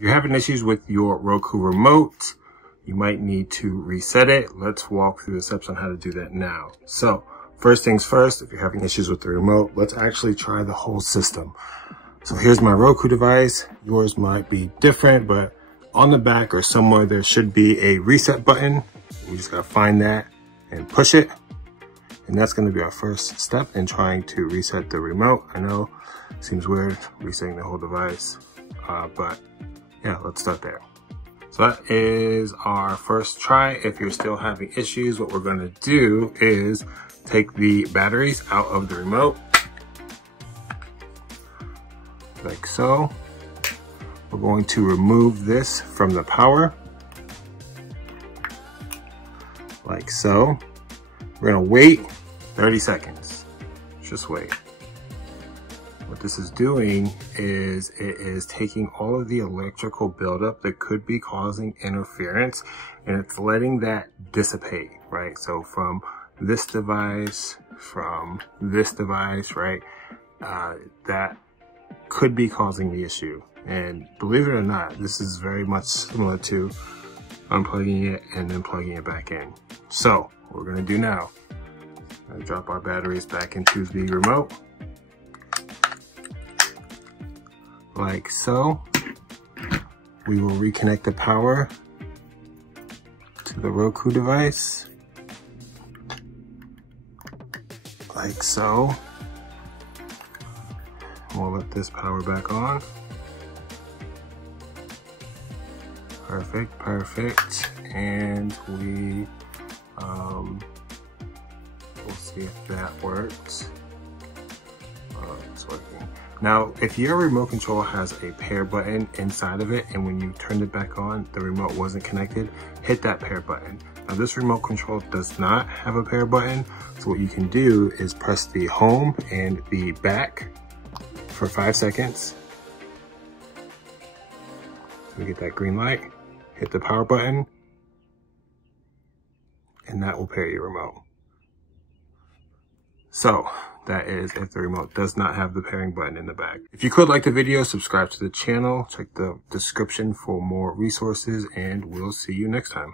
If you're having issues with your Roku remote, you might need to reset it. Let's walk through the steps on how to do that now. So first things first, if you're having issues with the remote, let's actually try the whole system. So here's my Roku device. Yours might be different, but on the back or somewhere there should be a reset button. We just gotta find that and push it. And that's gonna be our first step in trying to reset the remote. I know it seems weird resetting the whole device, but yeah, let's start there. So that is our first try. If you're still having issues, what we're gonna do is take the batteries out of the remote, like so. We're going to remove this from the power, like so. We're gonna wait 30 seconds, just wait. What this is doing is it is taking all of the electrical buildup that could be causing interference, and it's letting that dissipate, right? So from this device, right? That could be causing the issue. And believe it or not, this is very much similar to unplugging it and then plugging it back in. So what we're gonna do now, I'm gonna drop our batteries back into the remote, like so. We will reconnect the power to the Roku device, like so. We'll let this power back on. Perfect, perfect. And we'll see if that works. It's working. Now, if your remote control has a pair button inside of it, and when you turned it back on, the remote wasn't connected, hit that pair button. Now, this remote control does not have a pair button, so what you can do is press the home and the back for 5 seconds. So we get that green light, hit the power button, and that will pair your remote. So that is if the remote does not have the pairing button in the back. If you could like the video, subscribe to the channel, check the description for more resources, and we'll see you next time.